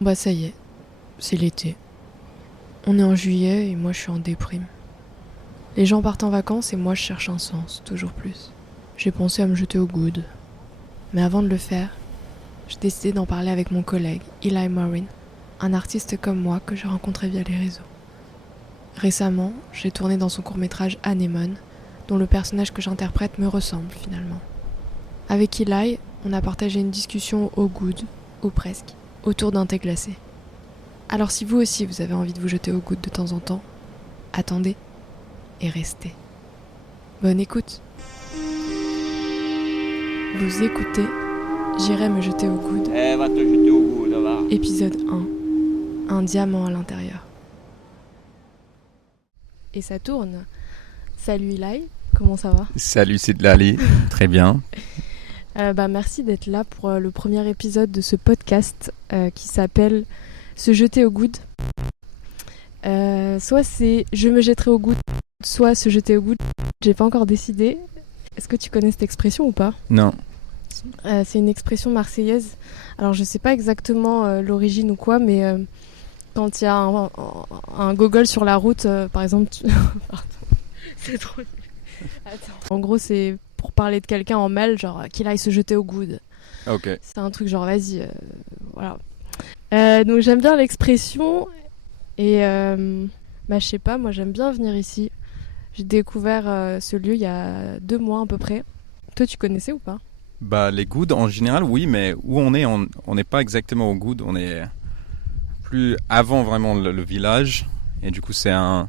Bah ça y est, c'est l'été. On est en juillet et moi je suis en déprime. Les gens partent en vacances et moi je cherche un sens, toujours plus. J'ai pensé à me jeter au good. Mais avant de le faire, j'ai décidé d'en parler avec mon collègue, Eli Morin, un artiste comme moi que j'ai rencontré via les réseaux. Récemment, j'ai tourné dans son court-métrage Anémone, dont le personnage que j'interprète me ressemble finalement. Avec Eli, on a partagé une discussion au good, ou presque, autour d'un thé glacé. Alors si vous aussi vous avez envie de vous jeter au good de temps en temps, attendez et restez. Bonne écoute. Vous écoutez J'irai me jeter au good. Va te jeter au bout, là, va. Épisode 1. Un diamant à l'intérieur. Et ça tourne. Salut Eli, comment ça va ? Salut Sidlali, très bien. Merci d'être là pour le premier épisode de ce podcast qui s'appelle Se jeter au good. Soit c'est Je me jetterai au good, soit Se jeter au good. J'ai pas encore décidé. Est-ce que tu connais cette expression ou pas ? Non. C'est une expression marseillaise. Alors je sais pas exactement l'origine ou quoi, mais quand il y a un gogol sur la route, par exemple, Pardon. C'est trop. Attends. En gros, c'est pour parler de quelqu'un en mal, genre qu'il aille se jeter au good. Ok. C'est un truc genre vas-y, voilà. Donc j'aime bien l'expression et je sais pas, moi j'aime bien venir ici. J'ai découvert ce lieu il y a 2 mois à peu près. Toi tu connaissais ou pas ? Bah les goods en général oui, mais où on n'est pas exactement au good, on est plus avant vraiment le village et du coup c'est là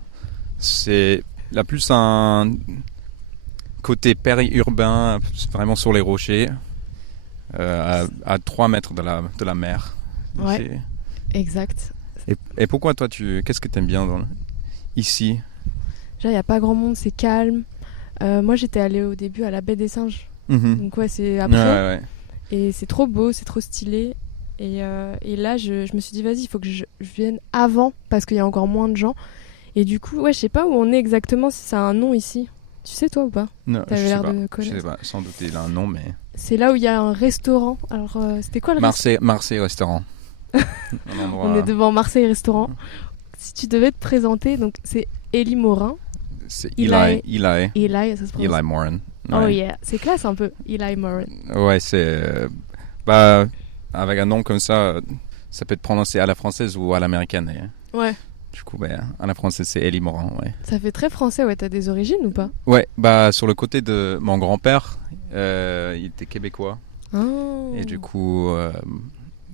plus un côté périurbain, vraiment sur les rochers, à 3 mètres de la mer. Ouais. Exact. Et pourquoi toi qu'est-ce que t'aimes bien ici ? Déjà il y a pas grand monde, c'est calme. Moi j'étais allée au début à la baie des Singes. Donc ouais, c'est après. Ouais. Et c'est trop beau, c'est trop stylé. Et là, je me suis dit, vas-y, il faut que je vienne avant, parce qu'il y a encore moins de gens. Et du coup, ouais, je sais pas où on est exactement, si ça a un nom ici. Tu sais, toi, ou pas ? Non, T'avais l'air de je connaître. sais pas, sans doute il a un nom, mais... C'est là où il y a un restaurant. Alors, c'était quoi le restaurant ? Marseille Restaurant. Un endroit... On est devant Marseille Restaurant. Si tu devais te présenter, donc c'est Eli Morin. C'est Eli, ça se prononce. Eli Morin. Oh Ouais. yeah, c'est classe un peu, Eli Morin. Ouais, c'est... avec un nom comme ça peut être prononcé à la française ou à l'américaine. Ouais. Du coup, à la française, c'est Eli Morin, ouais. Ça fait très français, ouais. T'as des origines ou pas ? Ouais, sur le côté de mon grand-père, il était québécois. Oh. Et du coup,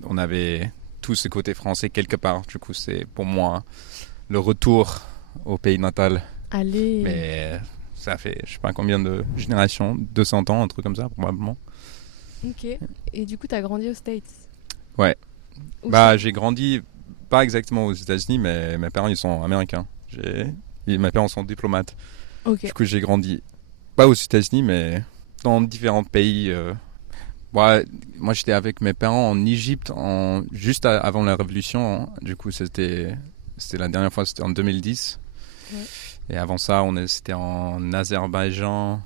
on avait tout ce côté français quelque part. Du coup, c'est pour moi le retour au pays natal. Allez. Mais ça fait, je sais pas combien de générations, 200 ans, un truc comme ça, probablement. Ok. Et du coup, t'as grandi aux States ? Ouais. Où J'ai grandi, pas exactement aux États-Unis, mais mes parents, ils sont américains. Mes parents sont diplomates. Ok. Du coup, j'ai grandi, pas aux États-Unis, mais dans différents pays. Moi, j'étais avec mes parents en Égypte, juste avant la Révolution. Du coup, c'était la dernière fois, c'était en 2010. Ouais. Et avant ça, c'était en Azerbaïdjan,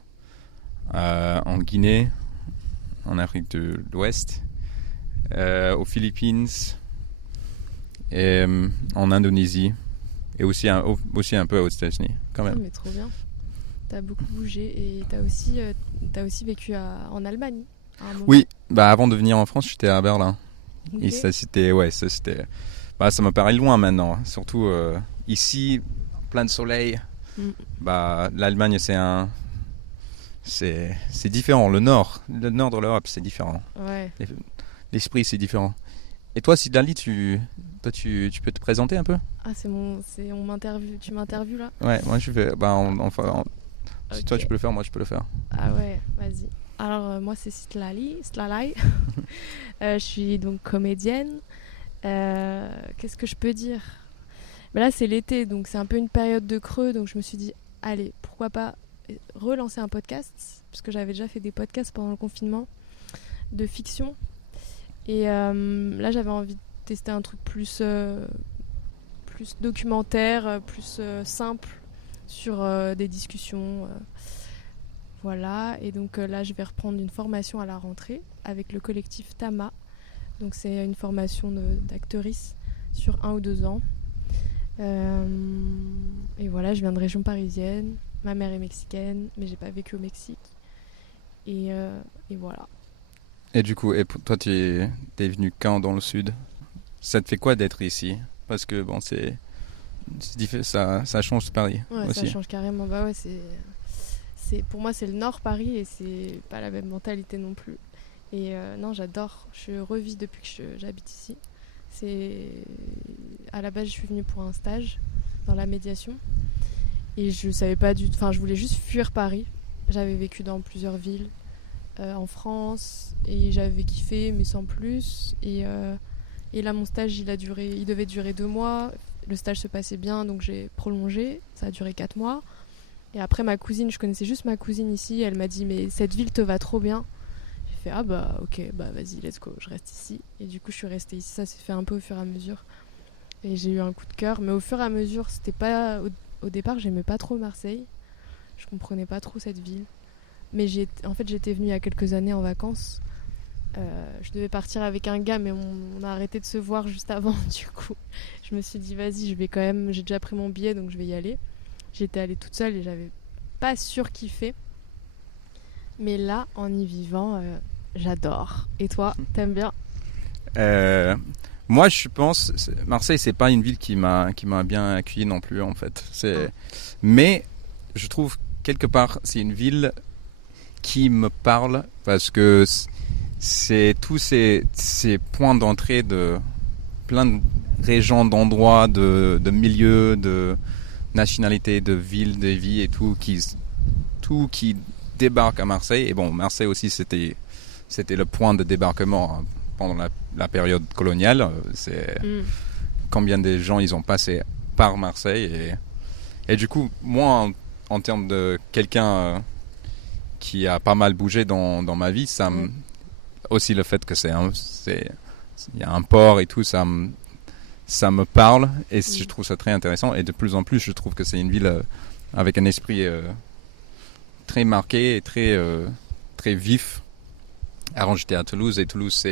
en Guinée, en Afrique de l'Ouest, aux Philippines, et en Indonésie, et aussi un peu aux États-Unis, quand même. Oh, mais trop bien. T'as beaucoup bougé et t'as aussi vécu en Allemagne. Oui, avant de venir en France, j'étais à Berlin. Okay. Et ça ça me paraît loin maintenant, surtout ici, plein de soleil. L'Allemagne, c'est différent. Le nord de l'Europe, c'est différent. Ouais. L'esprit, c'est différent. Et toi, Sidlali, tu peux te présenter un peu ? Ah, on m'interviewe. Tu m'interviews là ? Ouais, moi je vais. Si okay. Toi tu peux le faire, moi je peux le faire. Ah ouais, vas-y. Alors moi c'est Sidlali. Je suis donc comédienne. Qu'est-ce que je peux dire ? Là c'est l'été, donc c'est un peu une période de creux, donc je me suis dit allez, pourquoi pas relancer un podcast, parce que j'avais déjà fait des podcasts pendant le confinement de fiction. Et là j'avais envie de tester un truc plus documentaire, plus simple sur des discussions. Voilà, et donc là je vais reprendre une formation à la rentrée avec le collectif Tama Donc c'est une formation d'actrice sur 1 ou 2 ans. Et voilà, je viens de région parisienne. Ma mère est mexicaine, mais j'ai pas vécu au Mexique. Et voilà. Et du coup, toi, t'es venu quand dans le sud? Ça te fait quoi d'être ici? Parce que bon, ça change de Paris Ouais, aussi. ça change carrément. Bah ouais, pour moi, c'est le nord Paris et c'est pas la même mentalité non plus. Et non, j'adore. Je revis depuis que j'habite ici. À la base, je suis venue pour un stage dans la médiation. Et je savais pas du tout. Enfin, je voulais juste fuir Paris. J'avais vécu dans plusieurs villes en France et j'avais kiffé, mais sans plus. Et là, mon stage, il devait durer 2 mois. Le stage se passait bien, donc j'ai prolongé. Ça a duré 4 mois. Et après, ma cousine, je connaissais juste ma cousine ici. Elle m'a dit, mais cette ville te va trop bien. J'ai fait, ah bah ok, bah vas-y, let's go, je reste ici. Et du coup, je suis restée ici. Ça s'est fait un peu au fur et à mesure. Et j'ai eu un coup de cœur. Mais au fur et à mesure, c'était pas... Au départ, j'aimais pas trop Marseille. Je comprenais pas trop cette ville. Mais en fait, j'étais venue il y a quelques années en vacances. Je devais partir avec un gars, mais on a arrêté de se voir juste avant. Du coup, je me suis dit, vas-y, je vais quand même... J'ai déjà pris mon billet, donc je vais y aller. J'étais allée toute seule et j'avais pas surkiffé. Mais là, en y vivant, j'adore. Et toi, t'aimes bien? Moi, je pense, Marseille, c'est pas une ville qui m'a bien accueilli non plus, en fait. Mais je trouve quelque part, c'est une ville qui me parle parce que c'est tous ces points d'entrée de plein de régions, d'endroits, de milieux, de nationalités, de villes, de vies et tout qui débarque à Marseille. Et bon, Marseille aussi, c'était le point de débarquement pendant la période coloniale. C'est combien de gens ils ont passé par Marseille. Et du coup, moi, en termes de quelqu'un qui a pas mal bougé dans ma vie, aussi le fait que il y a un port et tout, ça me parle et je trouve ça très intéressant. Et de plus en plus, je trouve que c'est une ville avec un esprit très marqué et très vif. Avant, j'étais à Toulouse et Toulouse,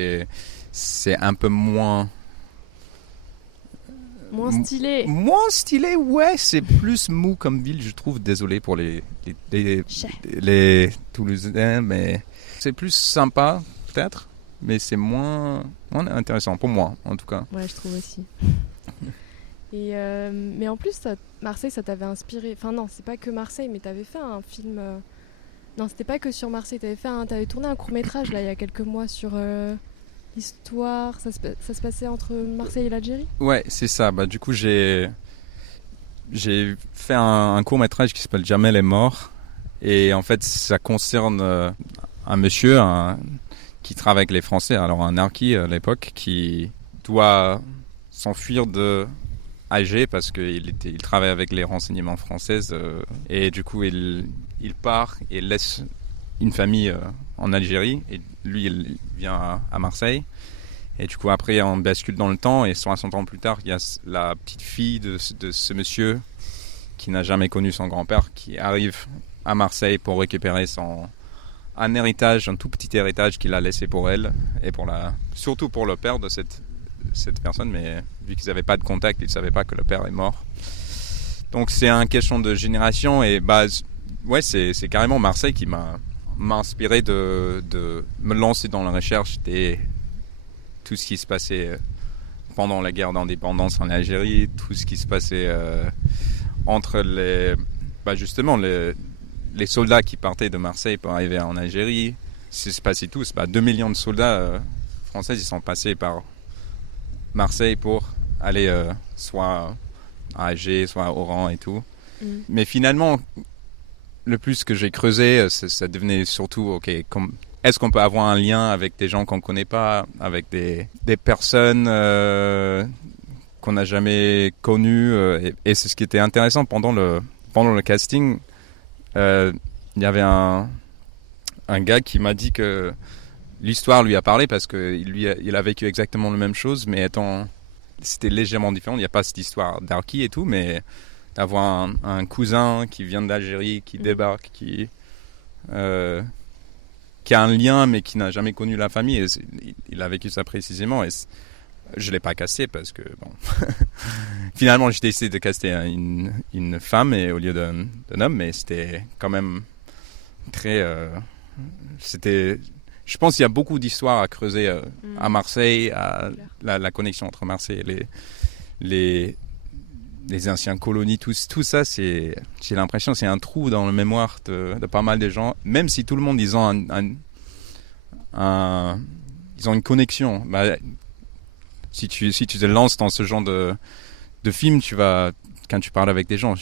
c'est un peu moins stylé. Moins stylé, ouais. C'est plus mou comme ville, je trouve. Désolé pour les Toulousains, mais c'est plus sympa, peut-être. Mais c'est moins intéressant, pour moi, en tout cas. Ouais, je trouve aussi. Et mais en plus, Marseille, ça t'avait inspiré. Enfin non, c'est pas que Marseille, mais t'avais fait un film... Non, c'était pas que sur Marseille. T'avais tourné un court-métrage, là, il y a quelques mois, sur... l'histoire, ça se passait entre Marseille et l'Algérie? Ouais, c'est ça. Bah, du coup, j'ai fait un court-métrage qui s'appelle Jamel est mort. Et en fait, ça concerne un monsieur qui travaille avec les Français, alors un harki à l'époque, qui doit s'enfuir de Alger parce qu'il travaille avec les renseignements français. Et du coup, il part et laisse une famille en Algérie et lui il vient à Marseille et du coup après on bascule dans le temps et 60 ans plus tard il y a la petite fille de ce monsieur qui n'a jamais connu son grand-père qui arrive à Marseille pour récupérer un héritage, un tout petit héritage qu'il a laissé pour elle et surtout pour le père de cette personne, mais vu qu'ils n'avaient pas de contact, ils ne savaient pas que le père est mort. Donc c'est une question de génération et ouais, c'est carrément Marseille qui m'a inspiré de me lancer dans la recherche de tout ce qui se passait pendant la guerre d'indépendance en Algérie, tout ce qui se passait entre justement les soldats qui partaient de Marseille pour arriver en Algérie. Ce qui se passait tous, 2 millions de soldats français ils sont passés par Marseille pour aller soit à Alger, soit à Oran et tout. Mais finalement, le plus que j'ai creusé, ça devenait surtout, est-ce qu'on peut avoir un lien avec des gens qu'on ne connaît pas, avec des personnes qu'on n'a jamais connues. Et c'est ce qui était intéressant pendant le casting. Il y avait un gars qui m'a dit que l'histoire lui a parlé parce qu'il a vécu exactement la même chose, mais c'était légèrement différent. Il n'y a pas cette histoire d'Arki et tout, mais d'avoir un cousin qui vient d'Algérie, qui débarque, qui qui a un lien mais qui n'a jamais connu la famille. Et il a vécu ça précisément et je l'ai pas casté parce que bon, finalement j'ai décidé de caster une femme au lieu d'un homme, mais c'était quand même très, je pense qu'il y a beaucoup d'histoires à creuser à Marseille, la connexion entre Marseille et les anciennes colonies, tout ça, j'ai l'impression c'est un trou dans la mémoire de pas mal de gens, même si tout le monde ils ont ils ont une connexion. Bah, si tu te lances dans ce genre de film, quand tu parles avec des gens,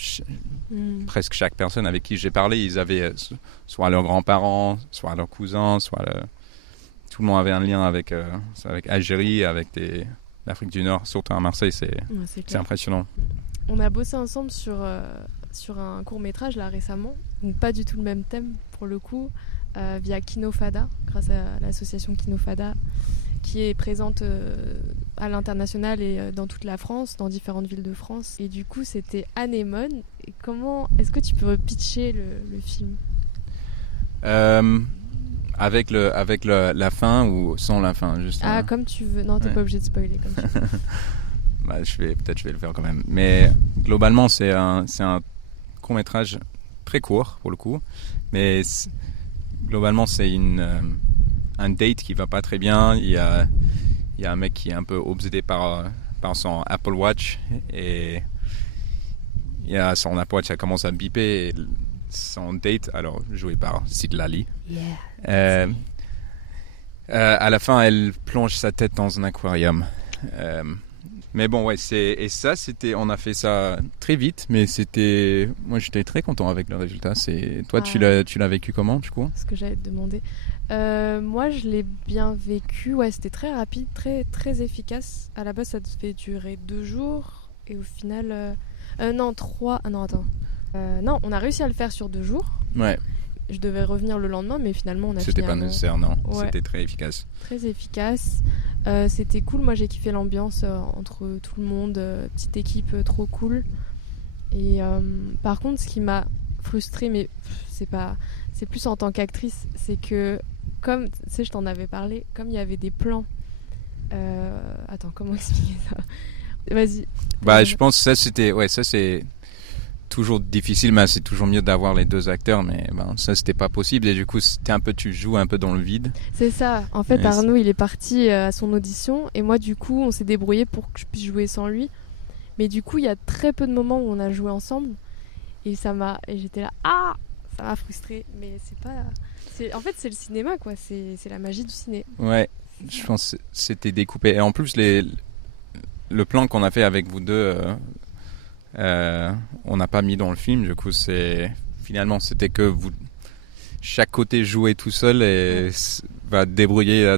presque chaque personne avec qui j'ai parlé, ils avaient soit leurs grands-parents, soit leurs cousins, tout le monde avait un lien avec Algérie, avec l'Afrique du Nord, surtout à Marseille, c'est impressionnant. On a bossé ensemble sur un court-métrage là récemment, donc pas du tout le même thème pour le coup, via Kinofada, grâce à l'association Kinofada, qui est présente à l'international et dans toute la France, dans différentes villes de France. Et du coup, c'était Anémone. Et est-ce que tu peux pitcher le film ? Avec la fin ou sans la fin, juste. Comme tu veux. Non, t'es pas obligé de spoiler comme tu veux. Bah, je vais le faire quand même. Mais globalement, c'est un court-métrage très court pour le coup. Mais globalement, c'est un date qui va pas très bien. Il y a un mec qui est un peu obsédé par son Apple Watch et son Apple Watch, ça commence à biper et son date, alors joué par Sid Lally, à la fin elle plonge sa tête dans un aquarium. Mais bon, ouais, on a fait ça très vite, mais moi j'étais très content avec le résultat. Toi, tu l'as vécu comment, du coup ? Ce que j'allais te demander. Moi, je l'ai bien vécu. Ouais, c'était très rapide, très très efficace. À la base, ça devait durer 2 jours, et au final, non 3. Ah non, attends. Non, on a réussi à le faire sur 2 jours. Ouais. Je devais revenir le lendemain, mais finalement on a C'était pas nécessaire, non. Ouais. C'était très efficace. Très efficace. C'était cool. Moi, j'ai kiffé l'ambiance entre tout le monde. Petite équipe trop cool. Et par contre, ce qui m'a frustrée, mais c'est plus en tant qu'actrice, c'est que comme tu sais, je t'en avais parlé, comme il y avait des plans. Attends, comment expliquer ça ? Vas-y. Bah, je pense que ça c'est toujours difficile, mais c'est toujours mieux d'avoir les 2 acteurs, mais ça c'était pas possible et du coup tu joues un peu dans le vide. C'est ça, en fait Arnaud il est parti à son audition et moi du coup on s'est débrouillé pour que je puisse jouer sans lui, mais du coup il y a très peu de moments où on a joué ensemble et j'étais là, ça m'a frustrée, mais en fait c'est le cinéma quoi, c'est la magie du ciné. Ouais, je pense que c'était découpé et en plus le plan qu'on a fait avec vous deux, on n'a pas mis dans le film, du coup finalement c'était que chaque côté jouait tout seul et va débrouiller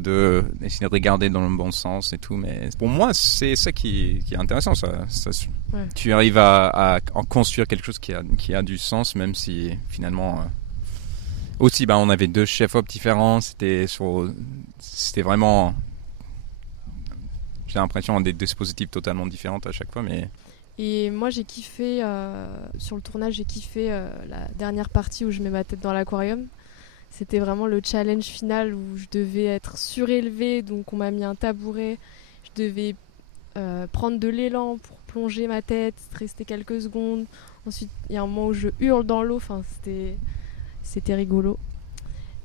essayer de regarder dans le bon sens et tout, mais pour moi c'est ça qui est intéressant, ça ouais. Tu arrives à en construire quelque chose qui a du sens, même si finalement aussi on avait 2 chefs-op différents, c'était vraiment, j'ai l'impression, des dispositifs totalement différents à chaque fois, mais et moi j'ai kiffé sur le tournage, j'ai kiffé la dernière partie où je mets ma tête dans l'aquarium. C'était vraiment le challenge final où je devais être surélevée, donc on m'a mis un tabouret, je devais prendre de l'élan pour plonger ma tête, rester quelques secondes. Ensuite il y a un moment où je hurle dans l'eau, enfin c'était rigolo.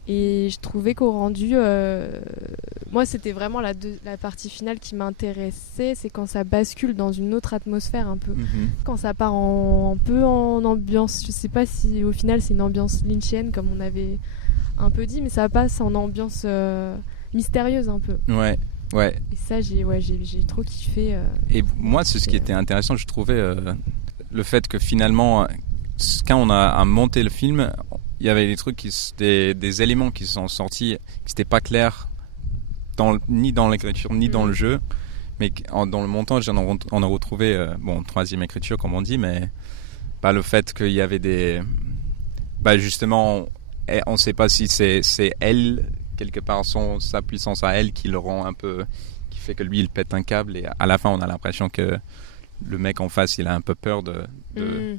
Et je trouvais qu'au rendu, moi c'était vraiment la partie finale qui m'intéressait, c'est quand ça bascule dans une autre atmosphère un peu, quand ça part un peu en ambiance, je sais pas si au final c'est une ambiance lynchienne comme on avait un peu dit, mais ça passe en ambiance mystérieuse un peu. Ouais. Et ça j'ai trop kiffé. Et moi c'est ce qui était intéressant, je trouvais le fait que finalement quand on a monté le film, il y avait des trucs des éléments qui sont sortis qui n'étaient pas clairs ni dans l'écriture ni dans le jeu, mais dans le montage on a retrouvé 3e écriture comme on dit, mais le fait qu'il y avait justement on ne sait pas si c'est elle quelque part, sa puissance à elle qui le rend un peu, qui fait que lui il pète un câble et à la fin on a l'impression que le mec en face, il a un peu peur de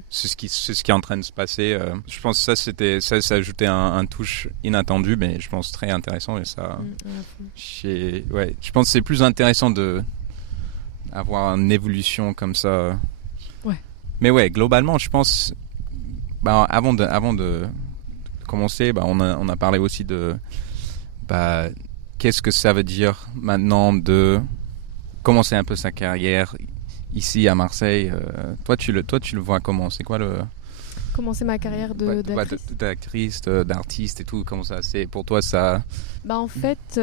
c'est ce qui est en train de se passer. Je pense que ça ajoutait un touche inattendu, mais je pense très intéressant. Et ça, je pense que c'est plus intéressant de avoir une évolution comme ça. Ouais. Mais ouais, globalement, je pense, avant de commencer, on a parlé aussi de qu'est-ce que ça veut dire maintenant de commencer un peu sa carrière ici à Marseille. Toi, tu le vois comment? C'est quoi le... Commencer ma carrière d'actrice, d'artiste et tout, comment ça, c'est pour toi ça? En fait,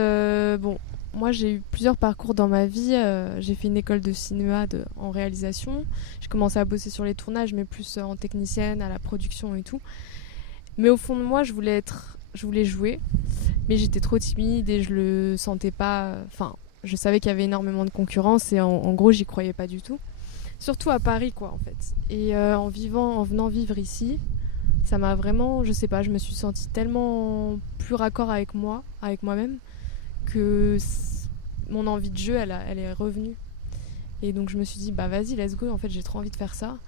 moi j'ai eu plusieurs parcours dans ma vie. J'ai fait une école de cinéma en réalisation. J'ai commencé à bosser sur les tournages, mais plus en technicienne, à la production et tout. Mais au fond de moi, je voulais jouer, mais j'étais trop timide et je le sentais pas. Enfin, je savais qu'il y avait énormément de concurrence et en gros, j'y croyais pas du tout. Surtout à Paris, quoi, en fait. Et en venant vivre ici, ça m'a vraiment, je sais pas, je me suis sentie tellement plus raccord avec moi-même, que mon envie de jeu, elle est revenue. Et donc je me suis dit, vas-y, let's go, en fait, j'ai trop envie de faire ça.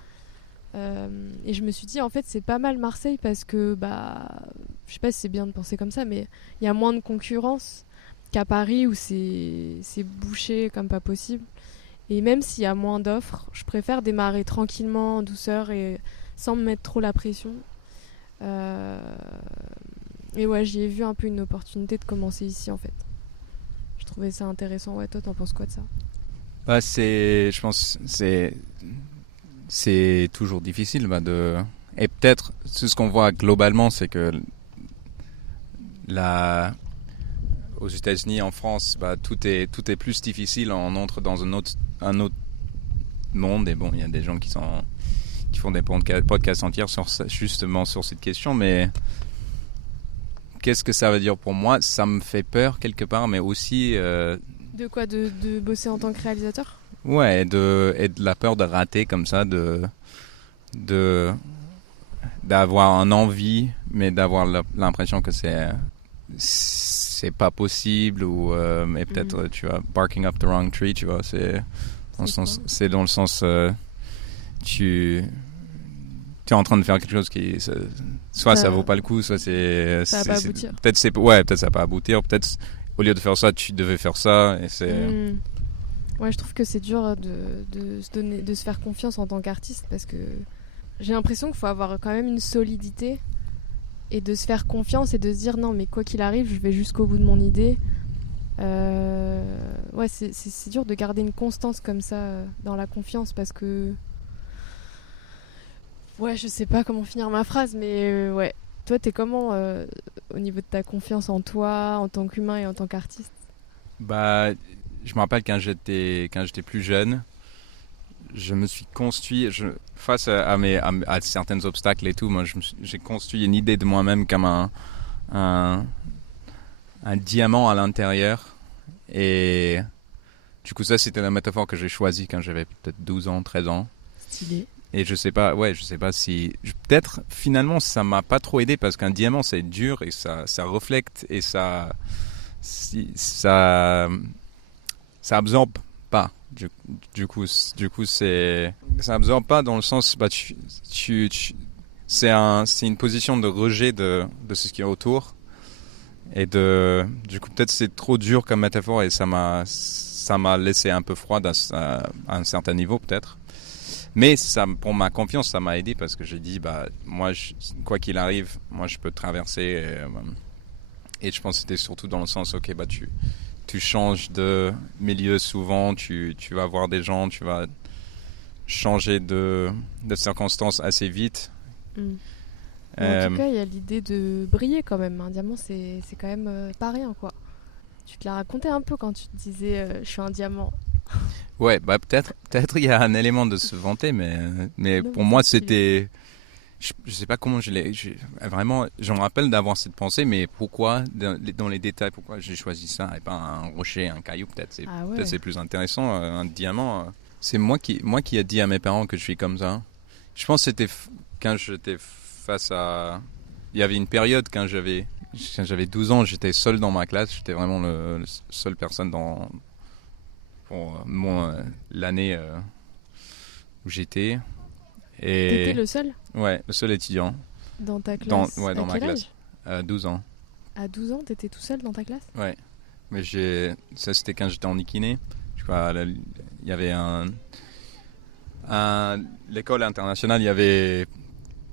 Et je me suis dit, en fait, c'est pas mal Marseille parce que, je sais pas si c'est bien de penser comme ça, mais il y a moins de concurrence qu'à Paris où c'est bouché comme pas possible. Et même s'il y a moins d'offres, je préfère démarrer tranquillement, en douceur et sans me mettre trop la pression. Et ouais, j'y ai vu un peu une opportunité de commencer ici, en fait. Je trouvais ça intéressant. Ouais, toi, t'en penses quoi de ça? Je pense c'est toujours difficile et peut-être ce qu'on voit globalement, c'est que aux États-Unis, en France, tout est plus difficile. On entre dans un autre monde. Et bon, il y a des gens qui font des podcasts entiers justement sur cette question. Mais qu'est-ce que ça veut dire pour moi? Ça me fait peur quelque part, mais aussi... De quoi? De bosser en tant que réalisateur? Ouais, et de la peur de rater comme ça, d'avoir une envie, mais d'avoir l'impression que c'est pas possible et peut-être tu vois, barking up the wrong tree, tu vois, c'est dans le sens tu es en train de faire quelque chose qui soit ça vaut pas le coup, soit ça va pas aboutir. Peut-être ça va pas aboutir, peut-être au lieu de faire ça tu devais faire ça et c'est Ouais, je trouve que c'est dur de se faire confiance en tant qu'artiste parce que j'ai l'impression qu'il faut avoir quand même une solidité et de se faire confiance et de se dire non, mais quoi qu'il arrive, je vais jusqu'au bout de mon idée. Ouais, c'est dur de garder une constance comme ça dans la confiance parce que... Ouais, je sais pas comment finir ma phrase, mais ouais. Toi, t'es comment au niveau de ta confiance en toi, en tant qu'humain et en tant qu'artiste? Je me rappelle quand j'étais plus jeune, je me suis construit, face à certains obstacles et tout, moi j'ai construit une idée de moi-même comme un diamant à l'intérieur. Et du coup, ça c'était la métaphore que j'ai choisie quand j'avais peut-être 12 ans, 13 ans. Stylé. Et je sais pas si... Peut-être, finalement, ça m'a pas trop aidé parce qu'un diamant, c'est dur et ça reflète et ça absorbe pas. Du coup, ça absorbe pas dans le sens, c'est une position de rejet de ce qui est autour. Et du coup, peut-être c'est trop dur comme métaphore et ça m'a laissé un peu froid à un certain niveau, peut-être. Mais pour ma confiance, ça m'a aidé parce que j'ai dit, moi, quoi qu'il arrive, moi, je peux traverser. Et je pense que c'était surtout dans le sens, ok, tu changes de milieu souvent, tu vas voir des gens, tu vas changer de circonstances assez vite. En tout cas, il y a l'idée de briller quand même. Un diamant, c'est quand même pas rien, quoi. Tu te l'as raconté un peu quand tu te disais je suis un diamant. Ouais, peut-être il y a un élément de se vanter, mais pour moi c'était... Je sais pas comment vraiment, je me rappelle d'avoir cette pensée, mais pourquoi, dans les détails, pourquoi j'ai choisi ça et pas un rocher, un caillou, peut-être peut-être c'est plus intéressant, un diamant. C'est moi qui ai dit à mes parents que je suis comme ça. Je pense que c'était quand j'étais face à... Il y avait une période quand j'avais 12 ans, j'étais seul dans ma classe, j'étais vraiment la seule personne pour l'année où j'étais. T'étais Et le seul ouais, le seul étudiant dans ta classe? dans À ma quel classe. âge? 12 ans. À 12 ans, t'étais tout seul dans ta classe? Ouais. Mais ça c'était quand j'étais en Ikiné. Je crois il y avait l'école internationale, il y avait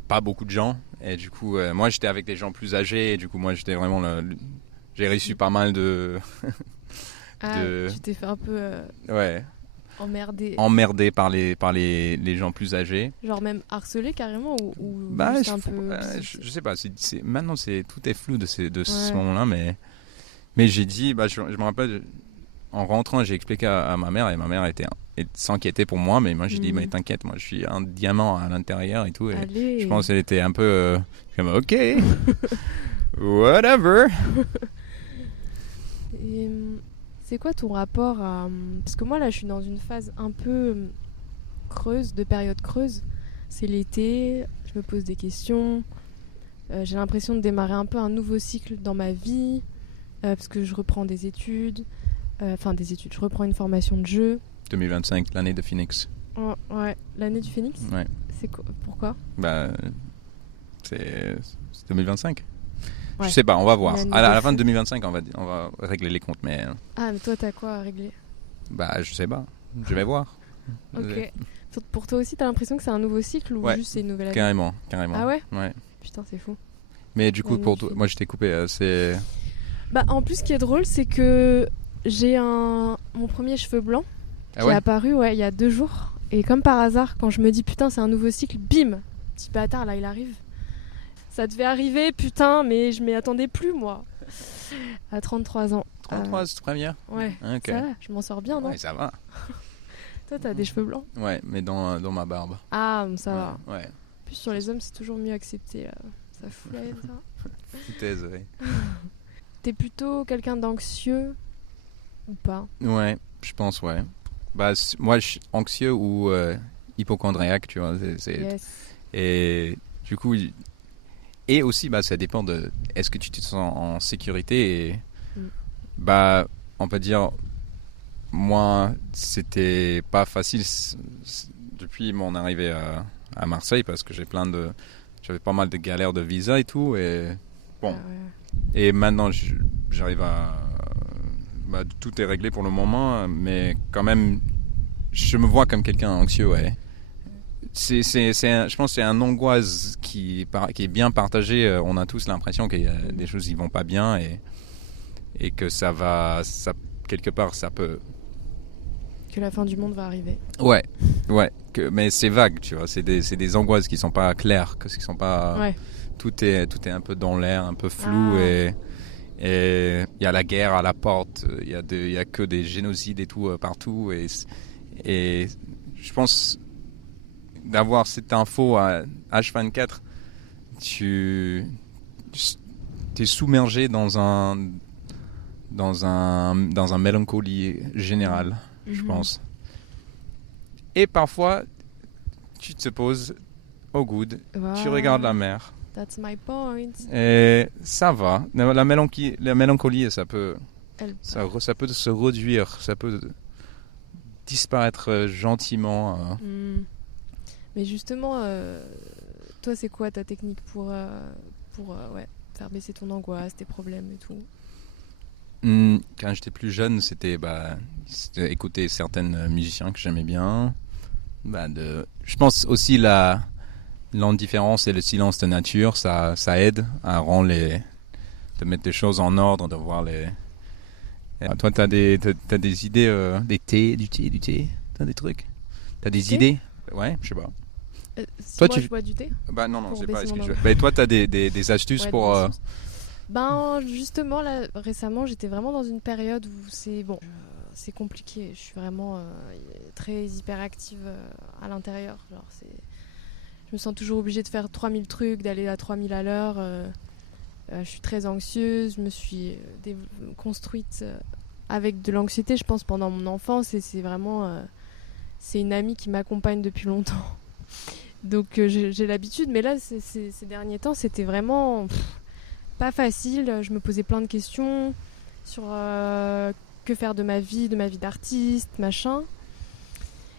pas beaucoup de gens et du coup moi j'étais avec des gens plus âgés et du coup moi j'étais vraiment j'ai reçu pas mal de Ah, tu t'es fait un peu ouais, emmerder. emmerdé par les gens plus âgés. Genre même harcelé carrément ou Bah, juste un peu... je sais pas, maintenant tout est flou de ce Ouais. moment-là, mais j'ai dit, bah, je me rappelle, en rentrant, j'ai expliqué à ma mère et ma mère s'inquiétait pour moi, mais moi j'ai dit, mais t'inquiète, moi je suis un diamant à l'intérieur et tout, et Allez. je pense qu'elle était un peu comme, ok, whatever. Et, c'est quoi ton rapport à... Parce que moi là je suis dans une phase un peu creuse, de période creuse. C'est l'été, je me pose des questions. J'ai l'impression de démarrer un peu un nouveau cycle dans ma vie. Parce que je reprends des études. Je reprends une formation de jeu. 2025, l'année de Phoenix. Oh, ouais, l'année du Phénix. Ouais. C'est quoi? Pourquoi? Bah, c'est 2025. Ouais. Je sais pas, on va voir. L'année À la de fin de fou. 2025, on va régler les comptes, mais Ah, mais toi t'as quoi à régler? bah, je sais pas. Je vais voir. Ok. Pour toi aussi, t'as l'impression que c'est un nouveau cycle ou Ouais, juste c'est une nouvelle année? Carrément. Ah ouais? Ouais. Putain, c'est fou. Mais du coup, L'année pour du toi, Phénix. moi je t'ai coupé. C'est Bah, en plus, ce qui est drôle, c'est que j'ai mon premier cheveu blanc qui est apparu il y a 2 jours. Et comme par hasard, quand je me dis putain, c'est un nouveau cycle, bim! Petit bâtard, là, il arrive. Ça devait arriver, putain, mais je m'y attendais plus, moi. À 33 ans. 33, c'est première. Ouais, Ok. ça va, je m'en sors bien, non? Ouais, ça va. Toi, t'as des cheveux blancs? Ouais, mais dans ma barbe. Ah, ça va. Ouais. En plus, sur les hommes, c'est toujours mieux accepté. Là. Ça fout la haine, ça. Foutaise, ouais. T'es plutôt quelqu'un d'anxieux ou pas? Ouais, je pense, ouais. Bah, moi, je suis anxieux ou hypochondriaque, tu vois. Yes. Et du coup, et aussi, bah, ça dépend de est-ce que tu te sens en sécurité et bah, on peut dire, moi, c'était pas facile depuis mon arrivée à Marseille parce que j'avais pas mal de galères de visa et tout et bon. Ah ouais. Et maintenant, j'arrive bah, tout est réglé pour le moment, mais quand même, je me vois comme quelqu'un anxieux, ouais. Je pense que c'est un angoisse qui est bien partagé. On a tous l'impression qu'il y a des choses qui vont pas bien et que quelque part, ça peut... Que la fin du monde va arriver. Ouais, mais c'est vague, tu vois. C'est des angoisses qui sont pas claires, qui sont pas... Ouais. Tout est un peu dans l'air, un peu flou et il y a la guerre à la porte, il y a que des génocides et tout partout et je pense d'avoir cette info à H24, tu es submergé dans un mélancolie générale, je pense. Et parfois tu te poses au good, tu regardes la mer. That's my point. Et ça va. La mélancolie, ça peut se réduire, ça peut disparaître gentiment. Mais justement, toi, c'est quoi ta technique pour faire baisser ton angoisse, tes problèmes et tout? Quand j'étais plus jeune, c'était écouter certains musiciens que j'aimais bien. Je pense aussi l'indifférence et le silence de nature, ça aide à de mettre les choses en ordre, de voir les... Toi, t'as des idées, du thé, t'as des trucs? T'as des idées? Ouais, je sais pas. Toi, je bois du thé? Bah non, c'est pas... Mais Mais toi, t'as des astuces pour... Ben, justement, là, récemment, j'étais vraiment dans une période où c'est compliqué. Je suis vraiment très hyperactive à l'intérieur. Genre, je me sens toujours obligée de faire 3000 trucs, d'aller à 3000 à l'heure. Je suis très anxieuse. Je me suis construite avec de l'anxiété, je pense, pendant mon enfance. Et c'est vraiment... c'est une amie qui m'accompagne depuis longtemps. Donc, j'ai l'habitude. Mais là, ces derniers temps, c'était vraiment... pas facile, je me posais plein de questions sur que faire de ma vie d'artiste, machin.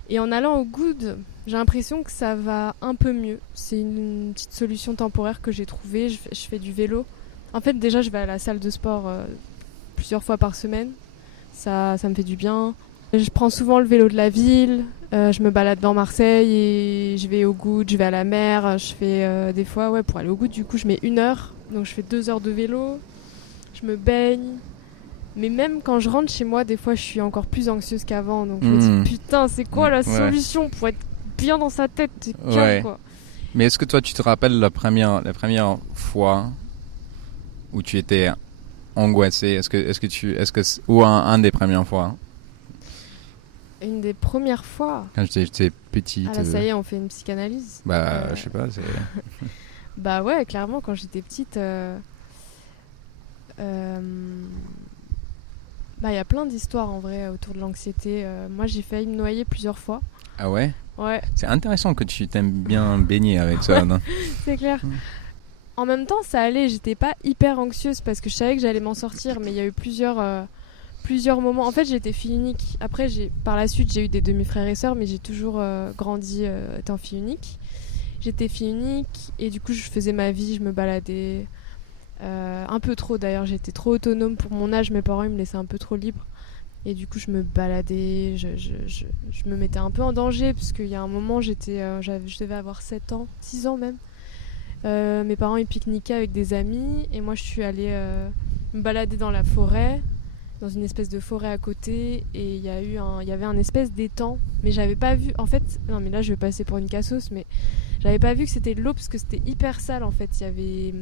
Et en allant au Good, j'ai l'impression que ça va un peu mieux. C'est une petite solution temporaire que j'ai trouvée. Je fais du vélo. En fait, déjà, je vais à la salle de sport plusieurs fois par semaine. Ça me fait du bien. Je prends souvent le vélo de la ville. Je me balade dans Marseille et je vais au Good, je vais à la mer. Je fais des fois, pour aller au Good, du coup, je mets 1 heure. Donc, je fais 2 heures de vélo. Je me baigne. Mais même quand je rentre chez moi, des fois, je suis encore plus anxieuse qu'avant. Donc, je me dis, putain, c'est quoi la solution pour être bien dans sa tête? C'est calme, quoi. Mais est-ce que toi, tu te rappelles la première fois où tu étais angoissée? Ou un des premières fois? Une des premières fois. Quand j'étais petite. Ah là, ça y est, on fait une psychanalyse. Je sais pas. Bah ouais, clairement, quand j'étais petite, y a plein d'histoires en vrai autour de l'anxiété. Moi, j'ai failli me noyer plusieurs fois. Ah ouais? Ouais. C'est intéressant que tu t'aimes bien baigner avec ça, non? C'est clair. En même temps, ça allait. J'étais pas hyper anxieuse parce que je savais que j'allais m'en sortir, mais il y a eu plusieurs moments. En fait, j'étais fille unique. Après, par la suite, j'ai eu des demi-frères et sœurs, mais j'ai toujours grandi étant fille unique. J'étais fille unique et du coup, je faisais ma vie, je me baladais. Un peu trop d'ailleurs, j'étais trop autonome pour mon âge, mes parents ils me laissaient un peu trop libre et du coup je me baladais, je me mettais un peu en danger parce qu'il y a un moment je devais avoir 7 ans, 6 ans même. Mes parents ils pique-niquaient avec des amis et moi je suis allée me balader dans la forêt, dans une espèce de forêt à côté et il y avait un espèce d'étang, mais j'avais pas vu, en fait, non mais là je vais passer pour une cassos, mais j'avais pas vu que c'était de l'eau parce que c'était hyper sale en fait, il y avait...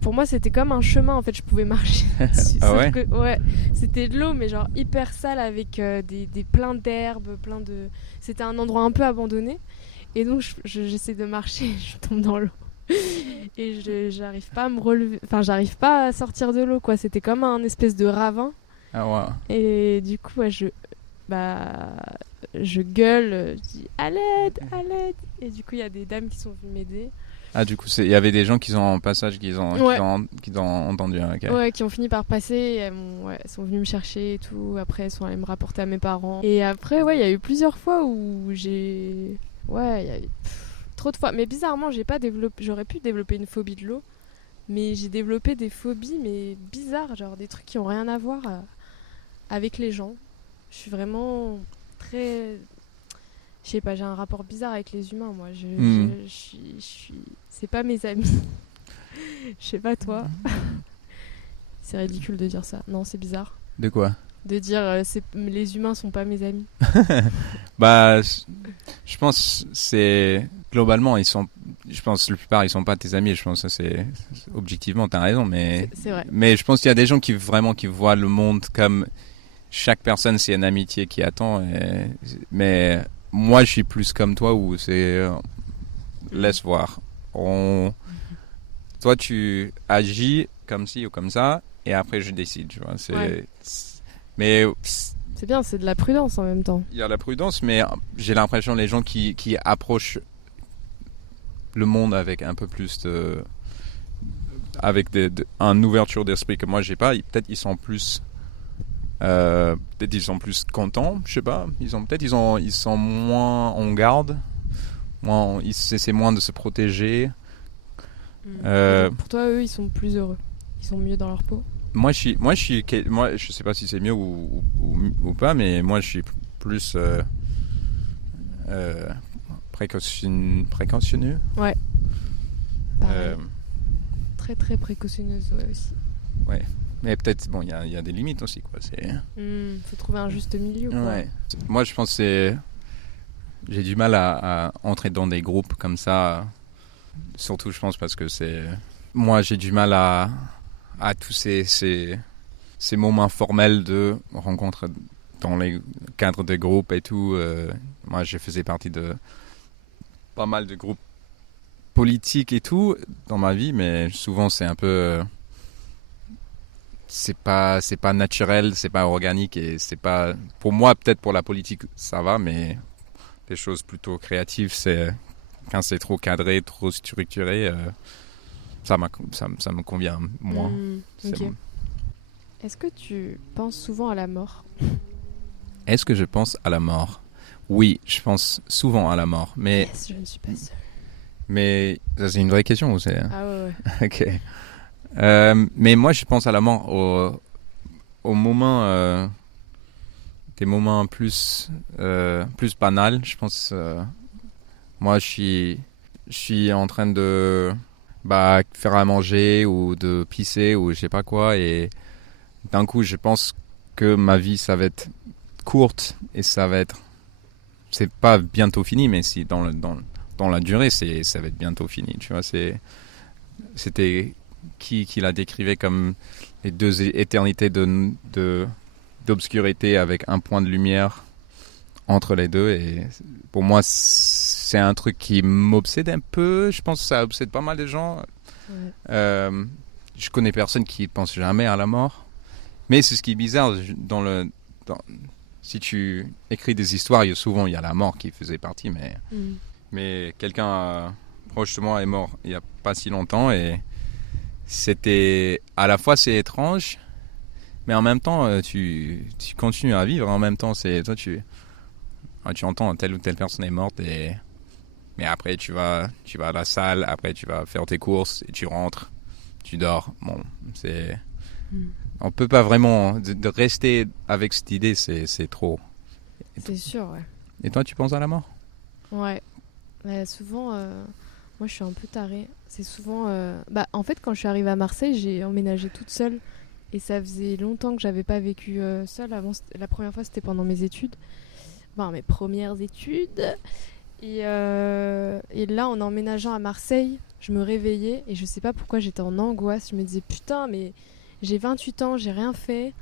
pour moi c'était comme un chemin en fait, je pouvais marcher dessus. Ah ouais? Ouais, c'était de l'eau mais genre hyper sale avec des plein d'herbes, c'était un endroit un peu abandonné et donc j'essaie de marcher, je tombe dans l'eau et j'arrive pas à me relever, enfin j'arrive pas à sortir de l'eau quoi, c'était comme un espèce de ravin. Ah ouais. Et du coup je gueule, je dis à l'aide et du coup il y a des dames qui sont venues m'aider. Ah, du coup, il y avait des gens qui sont en passage, qui ont entendu. Okay. Ouais, qui ont fini par passer. Elles sont venues me chercher et tout. Après, elles sont allées me rapporter à mes parents. Et après, il y a eu plusieurs fois où j'ai... Ouais, il y a eu trop de fois. Mais bizarrement, j'aurais pu développer une phobie de l'eau. Mais j'ai développé des phobies, mais bizarres. Genre des trucs qui ont rien à voir avec les gens. Je suis vraiment très... Je sais pas, j'ai un rapport bizarre avec les humains, moi. Je suis... C'est pas mes amis. Je sais pas, toi. C'est ridicule de dire ça. Non, c'est bizarre. De quoi? De dire les humains sont pas mes amis. Je pense c'est globalement je pense la plupart ils sont pas tes amis. Je pense que c'est objectivement t'as raison, mais c'est vrai. Mais je pense qu'il y a des gens qui voient le monde comme chaque personne c'est une amitié qui attend. Mais moi je suis plus comme toi où c'est laisse voir. Toi tu agis comme ci ou comme ça et après je décide. Tu vois. Mais c'est bien, c'est de la prudence en même temps. Il y a la prudence, mais j'ai l'impression les gens qui approchent le monde avec un peu plus avec une ouverture d'esprit que moi j'ai pas, peut-être ils sont plus contents, je sais pas, ils sont moins en garde, ils essaient moins de se protéger. Pour toi, eux, ils sont plus heureux, ils sont mieux dans leur peau. Moi, je sais pas si c'est mieux ou pas, mais moi, je suis plus précautionneux. Ouais. Très très précautionneuse, ouais, aussi. Ouais. Mais peut-être, bon, il y a des limites aussi, quoi. Faut trouver un juste milieu, quoi. Ouais. Moi, je pense que j'ai du mal à entrer dans des groupes comme ça. Surtout, je pense, parce que moi, j'ai du mal à tous ces moments formels de rencontres dans les cadres de groupes et tout. Moi, je faisais partie de pas mal de groupes politiques et tout dans ma vie, mais souvent c'est un peu c'est pas naturel, c'est pas organique et c'est pas, pour moi, peut-être pour la politique ça va, mais les choses plutôt créatives, c'est quand c'est trop cadré, trop structuré, ça me convient moins. Okay. Est-ce que tu penses souvent à la mort? Est-ce que je pense à la mort? Oui, je pense souvent à la mort. Mais, Yes, je ne suis pas seule. mais ça, c'est une vraie question ou c'est... Ah ouais. Ok. Mais moi, je pense à la mort au moment... des moments plus banals. Je pense... moi, je suis en train de faire à manger ou de pisser ou je sais pas quoi. Et d'un coup, je pense que ma vie, ça va être courte et ça va être... C'est pas bientôt fini, mais si dans la durée, ça va être bientôt fini. Tu vois, c'était qui la décrivait comme les deux éternités d'obscurité avec un point de lumière entre les deux. Et pour moi, c'est un truc qui m'obsède un peu. Je pense que ça obsède pas mal de gens. Ouais. Je connais personne qui pense jamais à la mort. Mais c'est ce qui est bizarre si tu écris des histoires, souvent il y a la mort qui faisait partie, mais quelqu'un proche de moi est mort il y a pas si longtemps et c'était à la fois c'est étrange, mais en même temps tu continues à vivre. En même temps, c'est toi tu entends telle ou telle personne est morte mais après tu vas à la salle, après tu vas faire tes courses et tu rentres, tu dors. Bon, c'est on peut pas vraiment de rester avec cette idée, c'est trop. C'est sûr, ouais. Et toi, tu penses à la mort? Ouais. Souvent, moi je suis un peu tarée. C'est souvent... en fait, quand je suis arrivée à Marseille, j'ai emménagé toute seule. Et ça faisait longtemps que j'avais pas vécu seule. Avant, la première fois, c'était pendant mes études. Enfin, mes premières études. Et là, en emménageant à Marseille, je me réveillais. Et je sais pas pourquoi j'étais en angoisse. Je me disais, putain, mais j'ai 28 ans, j'ai rien fait.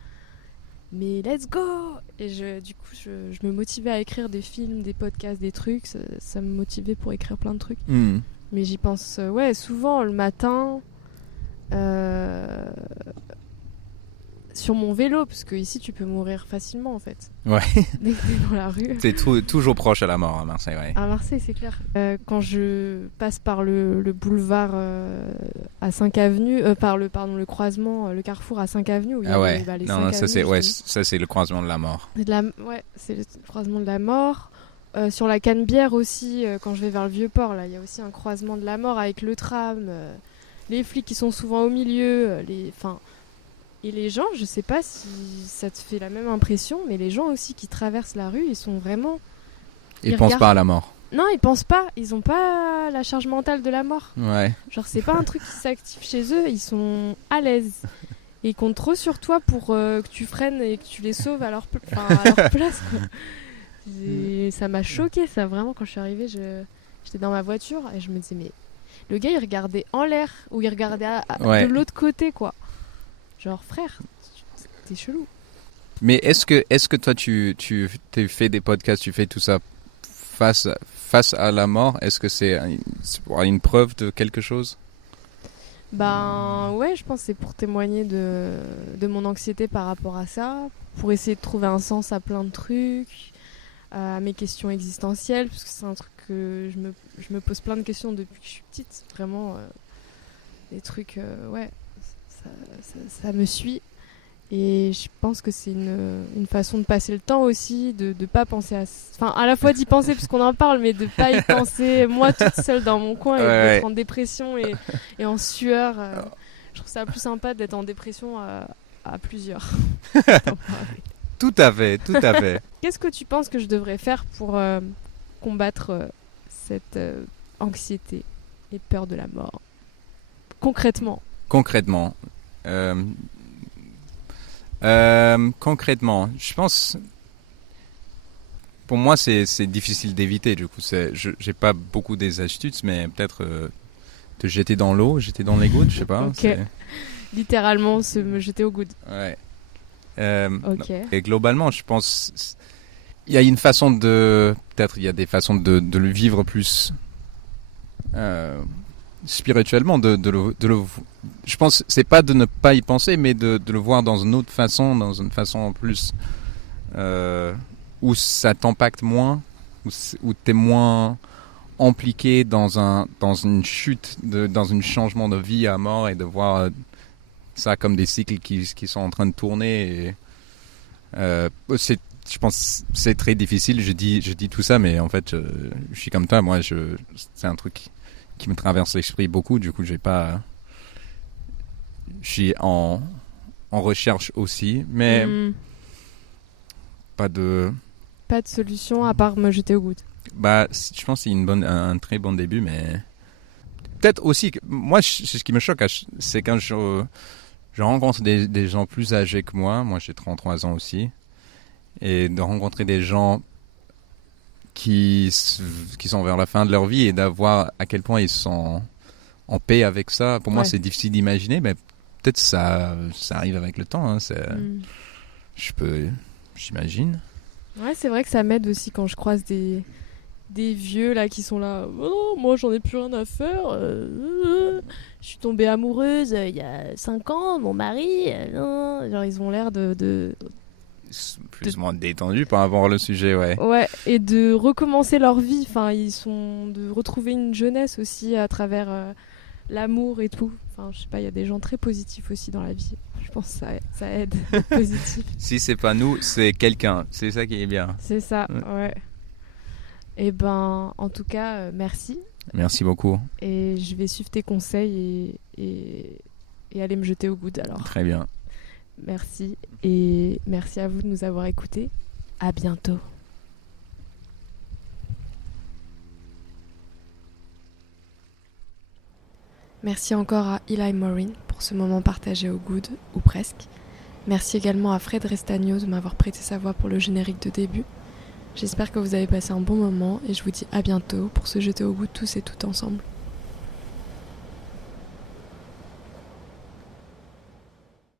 Mais let's go! Et du coup, je me motivais à écrire des films, des podcasts, des trucs. Ça me motivait pour écrire plein de trucs. Mais j'y pense souvent le matin sur mon vélo, parce que ici tu peux mourir facilement en fait. Ouais. Dès que t'es dans la rue. T'es toujours proche à la mort à Marseille, ouais. À Marseille, c'est clair. Quand je passe par le boulevard à 5 Avenue, le croisement, le carrefour à 5 Avenue, où il y a les non, 5 ça avenues, c'est le croisement de la mort. C'est le croisement de la mort. Sur la Canebière aussi, quand je vais vers le Vieux-Port, là, il y a aussi un croisement de la mort avec le tram, les flics qui sont souvent au milieu, et les gens, je sais pas si ça te fait la même impression, mais les gens aussi qui traversent la rue, ils sont vraiment... Ils pensent pas à la mort. Non, ils pensent pas, ils ont pas la charge mentale de la mort. Ouais. Genre, c'est pas un truc qui s'active chez eux, ils sont à l'aise. Et ils comptent trop sur toi pour que tu freines et que tu les sauves à leur place, quoi. Et ça m'a choquée, ça, vraiment, quand je suis arrivée, j'étais dans ma voiture et je me disais, mais le gars, il regardait en l'air ou il regardait de l'autre côté, quoi. Genre, frère, t'es chelou. Mais est-ce que toi, tu t'es fait des podcasts, tu fais tout ça face à la mort? Est-ce que c'est une preuve de quelque chose? Ouais, je pense que c'est pour témoigner de mon anxiété par rapport à ça, pour essayer de trouver un sens à plein de trucs, à mes questions existentielles, parce que c'est un truc que je me pose plein de questions depuis que je suis petite. Vraiment, des trucs, ça me suit. Et je pense que c'est une façon de passer le temps aussi, de pas penser à... Enfin, à la fois d'y penser parce qu'on en parle, mais de pas y penser, moi toute seule dans mon coin, et d'être en dépression et en sueur. Je trouve ça plus sympa d'être en dépression à plusieurs. Tout à fait. Qu'est-ce que tu penses que je devrais faire pour combattre cette anxiété et peur de la mort? Concrètement. Concrètement, je pense, pour moi, c'est difficile d'éviter. Du coup, j'ai pas beaucoup des astuces, mais peut-être te jeter dans l'eau, jeter dans les gouttes, je sais pas. Ok. Littéralement, me jeter au coude. Ouais. Ok. Et globalement, je pense, il y a une façon peut-être il y a des façons de le vivre plus spirituellement, je pense c'est pas de ne pas y penser, mais de le voir dans une autre façon, dans une façon plus où ça t'impacte moins, où t'es moins impliqué dans une chute, dans un changement de vie à mort, et de voir ça comme des cycles qui sont en train de tourner. Et, je pense que c'est très difficile. Je dis tout ça, mais en fait, je suis comme toi. Moi, c'est un truc qui me traverse l'esprit beaucoup. Du coup, je suis en recherche aussi, mais pas de solution à part me jeter au goutte. Bah, je pense que c'est un très bon début, mais peut-être aussi, moi, ce qui me choque, c'est quand je rencontre des gens plus âgés que moi. Moi, j'ai 33 ans aussi. Et de rencontrer des gens qui sont vers la fin de leur vie et d'avoir à quel point ils sont en paix avec ça. Pour moi, c'est difficile d'imaginer, mais peut-être ça arrive avec le temps. Hein. J'imagine. Ouais, c'est vrai que ça m'aide aussi quand je croise des vieux là qui sont là. Oh non, moi j'en ai plus rien à faire. Je suis tombée amoureuse il y a 5 ans, mon mari. Genre ils ont l'air de plus ou moins détendu par rapport au sujet, ouais. Ouais, et de recommencer leur vie. Enfin, de retrouver une jeunesse aussi à travers l'amour et tout. Enfin, je sais pas, il y a des gens très positifs aussi dans la vie. Je pense que ça aide d'être positif. Si c'est pas nous, c'est quelqu'un. C'est ça qui est bien. C'est ça, ouais. Et ben, en tout cas, merci. Merci beaucoup. Et je vais suivre tes conseils et aller me jeter au good alors. Très bien. Merci. Et merci à vous de nous avoir écoutés. À bientôt. Merci encore à Eli Morin pour ce moment partagé au good, ou presque. Merci également à Fred Restagno de m'avoir prêté sa voix pour le générique de début. J'espère que vous avez passé un bon moment et je vous dis à bientôt pour se jeter au good tous et toutes ensemble.